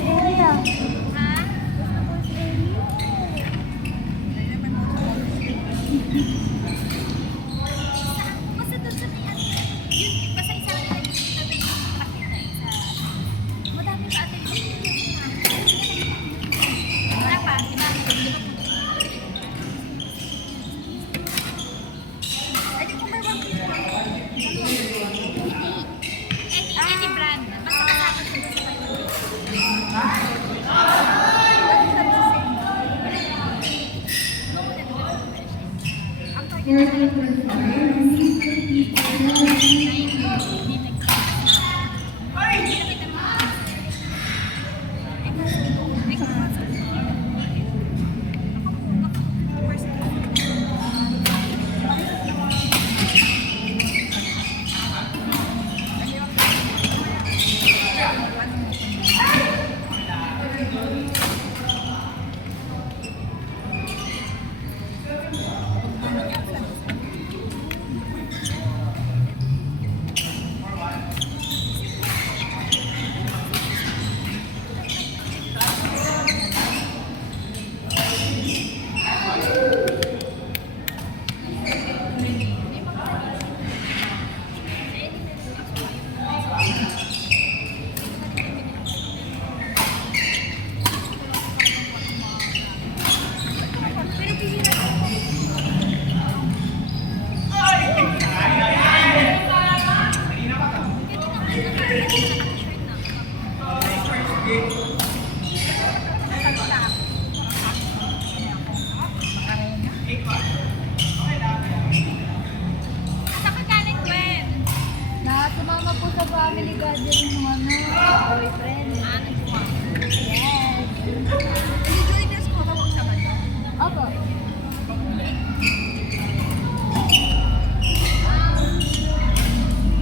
Area. Ha? Basta doon sa may ano, yun, basta isa lang yung nakikita doon yung makita isa. Madami pa ate yun. Wala pa, iba. Ay, di ko may one piece. Any brand. Basta kasama ko doon sa may Sumama po sa family gathering ng ano, boyfriend. Yes. Opo.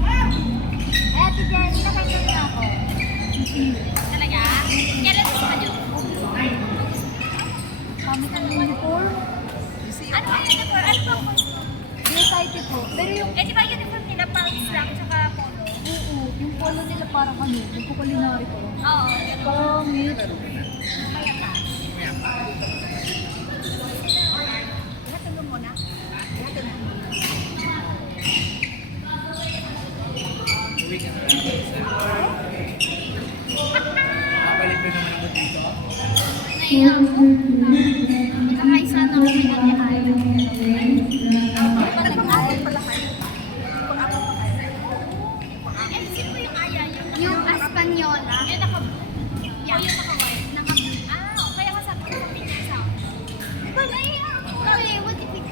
Ate Jenny, nakita niya ako. Talaga? Kailan gusto nyo? Kami sa uniform. Ano ba uniform? Ano ba po? Excited po. Pero yung, Eh, di ba uniform nila pants lang tsaka polo? oo, yung polo nila parang ano, yung kukulinary ko. Oo, ganun. Pangit. Kaya pa. Ihatulong mo na? Ihatulong mo. Balik na naman ako dito. Naiya ako. Nakaisa na ako sa kanya. Nag-aaral pala kayo. Eh, sino po yung aya? Yung Espanyola. Yung naka-blue. Yung naka-white. Naka-blue. Ah, kaya ka sabi ko sa picture sa akin. Diba naiya ako? Okay, what if it...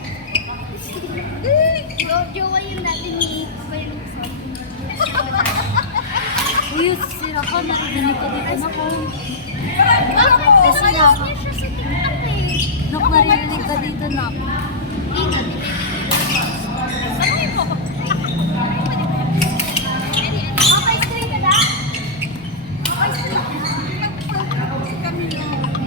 Jowa yung dati ni Kuya Luzon. Uy, sira ka, narinig ka dito na ko. Bakit? Pinapanood niya siya sa TikTok eh. Nak, narinig ka dito na. Ingat, tanungin po ako. Okay, straight ka na? Okay, straight ka na? Yagi.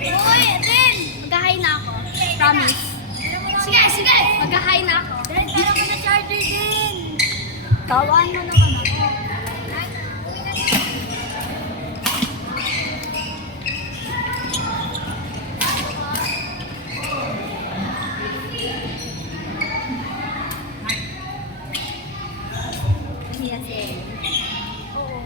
Uy, Eden! Mag-hi na ako. Promise. Sige, sige! Mag-hi na ako. Dala mo na charger din. Tawaan mo naman ako. Yes, eh. Oo.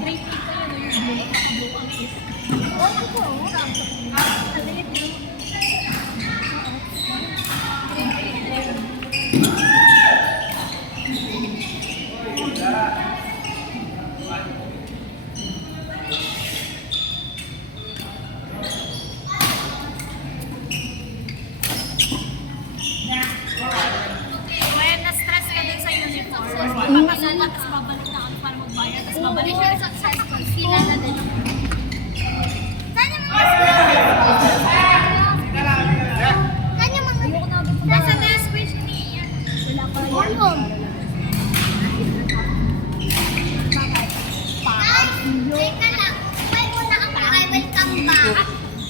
Grade 8 ko yun, yung blue, naka-blue ang is. Oo, ko. Grade 8. Kaya na-stress ka din sa uniform. Papasal lang, tapos babalik na kami para magbayad, tapos babalik Mission na. successful. Sila na din. Saan yung mga Saan yung mga Nasa na yung switch ni Ian? Wala pa rin. Guys, teka lang. Try mo na ang welcome back.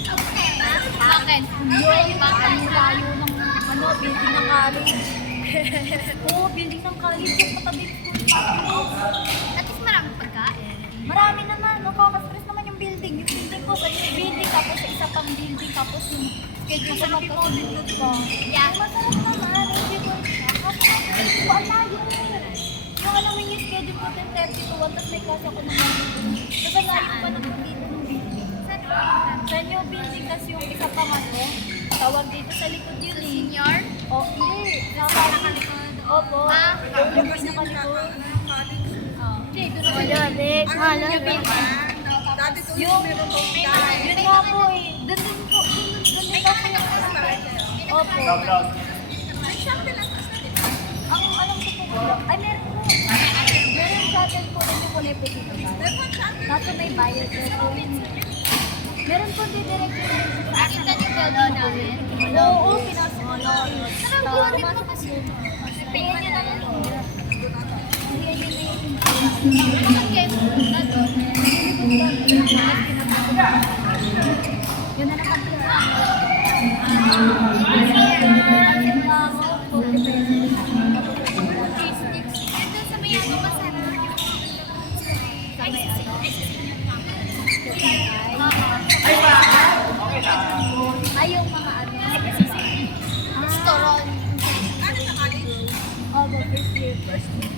Okay. Bakit? Bakit ang layo ng building ng college? Oo, building ng college yung katabi ko. At least maraming pagkain. Marami naman, nakaka-stress naman yung building. Yung building ko sa yung building, tapos sa isa pang building, tapos yung schedule sa magkasunod ko. Yeah. Masarap naman, hindi ko siya. Kasi, ang layo. Yung alam mo yung schedule ko 10:30 to 1, tapos may klase ako ng mga Tapos ang layo pa naman dito ng building. Sa new building, tapos yung isa pa nga to, tawag dito sa likod yun eh. Senior? Oh, hindi. Nakalikod. Opo. Yung pinakalikod. Hindi, doon ako yun. Yung, yun nga po eh. Doon din po. Doon din po yung Opo. Ang alam ko po ay meron po. Meron shuttle po rin yung Kulipi dito ba? Kaso may bayad po. Meron po didiretso rin. Nakita niyo building namin? Oo, pinasok ko lang. Parang buwan mo kasi. Tingnan niyo na yan. Bakit kayo pumunta doon? Yun na lang ang Nandun sa Mayamo masarap yung ay, yung mga ano. restaurant. Oh, the first year.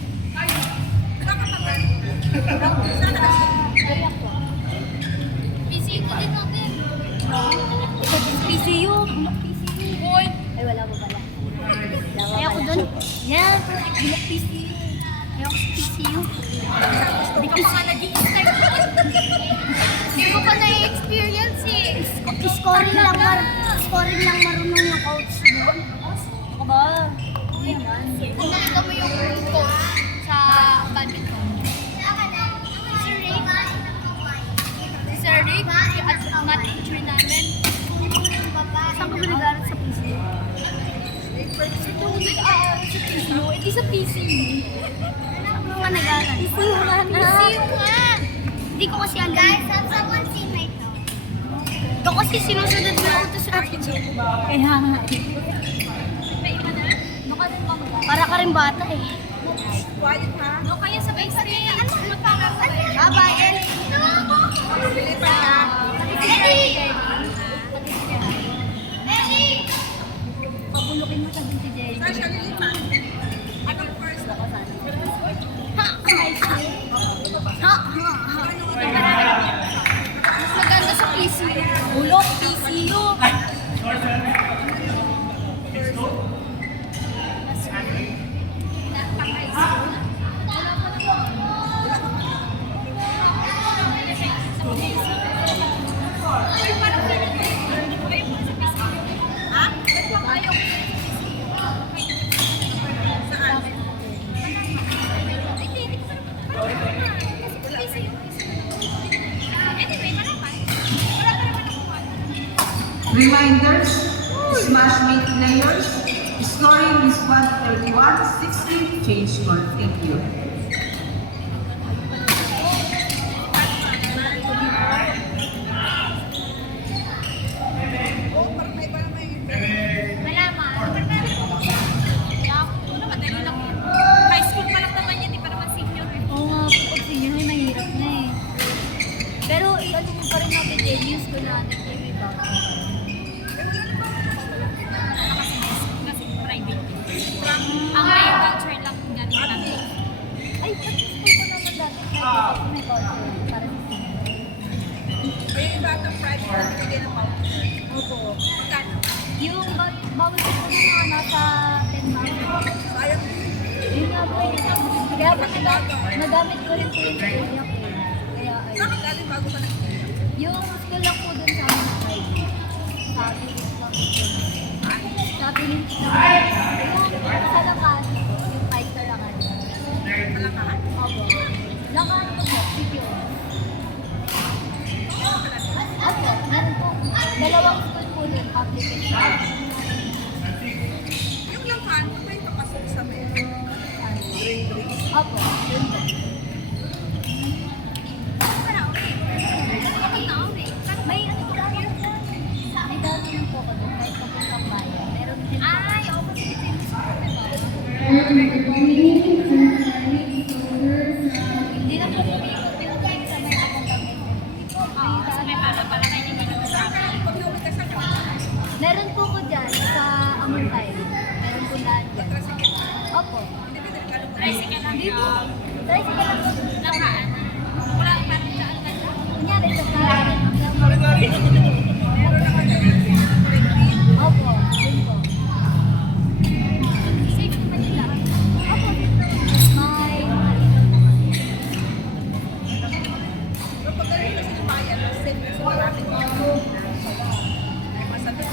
PCU ko din natin. PCU. Bulok PCU. Boy! Ay, wala mo pala. Ay, ako dun. Yan, bulok PCU. Ay, ako sa PCU. Hindi ka pa nga nag-i-start doon. Hindi ko pa na-experience eh. Scoring lang marunong yung coach doon. Ako ba? Hindi naman. Kung nakita mo yung coach sa badminton. Si Rick. Si Sir Rick, at math teacher namin. Saan ka ba nag-aaral sa PCU? Sa tubig, sa PCU. Hindi sa PCU. Ano nga nag-aaral? PCU nga na. PCU nga. Hindi ko kasi alam. Guys, have someone seen my phone? Ito kasi sinusunod mo yung utos natin. Kaya nga eh. May iba na? Baka rin bang Para ka rin bata eh. quiet ha? No, kaya sabay sabay. Ano? Magkakasabay. Babayan. Pilipan na. Eddie! Eddie! Pabulukin mo sa si Jay. Ha! Ha! Ha! Mas maganda sa PCU. Bulok PCU. Reminders, Smash Meet players, scoring is 131-60, change score. Thank you. Malaman. Ano, madali lang yun. High school pa lang naman yan, di pa naman senior eh. Oo nga, pag senior ay mahirap na eh. Pero i-ano mo pa rin natin din, use ko natin yung iba. Kasi private. Ang may voucher lang kung gano'n kami. Ay, pag-school ko naman dati, kasi may voucher para sa senior. Yung batang private na binigay ng voucher. Opo. Magkano? Yung bawal ko po yung mga nasa 10,000. Sayang. Yun nga po eh. Kaya po nagamit ko rin po yung kuya ko. Kaya ay. Saan ka galing bago ka nag Yung school lang po dun sa amin private. Sa Philips lang po. Sa Sa lakas, yung 5-star academy. Malakahan? Opo. Lakas po po, CPO. Opo, meron po. Dalawang school po din, public and private. Yung langkaan, kung may papasok sa meron. Opo, yun po. May ano po dami po dyan. May dami lang po ko doon, kahit papuntang bayan. Meron din po. Ay, ako kasi dito sa Hindi na po kumikot yung thing sa may apartment. Kasi may pala kayo hindi nyo kasama. Pag-uwi ka sa kapatid. Meron po ko dyan sa Amantay. Meron po lahat dyan. Opo. Tricycle lang Hindi po. yun. Tricycle lang po. Lakaan. Wala pa rin sa alagad. Kunyari sa bayan. Meron naman kayo. Opo. Yun po. Safe naman nila. Opo. May Pero pag galing kasi ng bayan, mas safe kasi maraming mga. May masabi.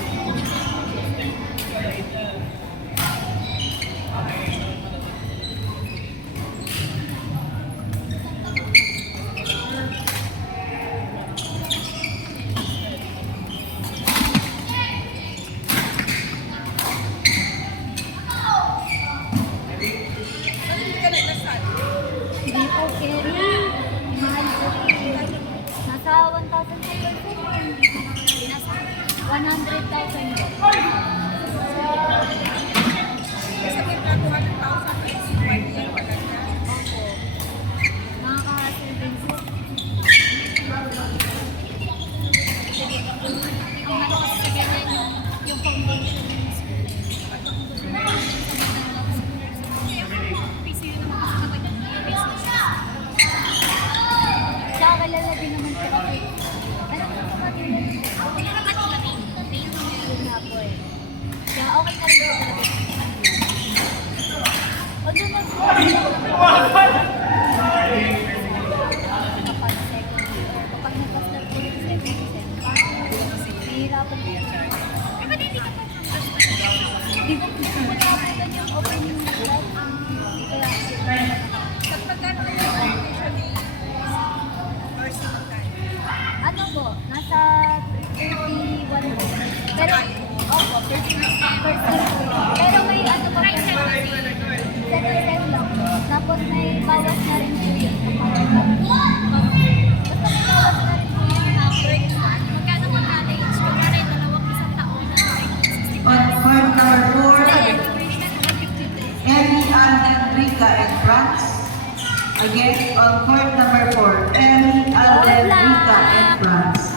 Saan hindi ka nagdasal? hindi po carry. Mahal po. Nasa 1,000 po person. Nasa 100,000 po. Kasi may plato 100,000 is 1 year wala na. Opo. Nakaka-hassle din po. Ang ano kasi sa ganyan yung foundation ng school. PC yun naman kasi kapag Tsaka kilala din naman po kami. Ano po kapatid? wala naman kami. Yun nga po eh. Kaya okay na rin po talaga. Although nag kapag second year, kapag nag-start po yung second sem, nahihirapan po. Pero ba't hindi ka pa Di ba wala po ganyang opening class? Kaya, At magkano kayo yung foundation ni nursing magkano? ano po, nasa 31 po. Pero, opo, first sem po yun. Pero may ano pa po, second sem lang. Tapos may bawas na rin po yun. Basta may bawas na rin po yun. magkano ang college? Kunwari, isang taon na On court number 4, Ellie Alden Rica and France. Again, on court number 4, Ellie Alden Rica and France.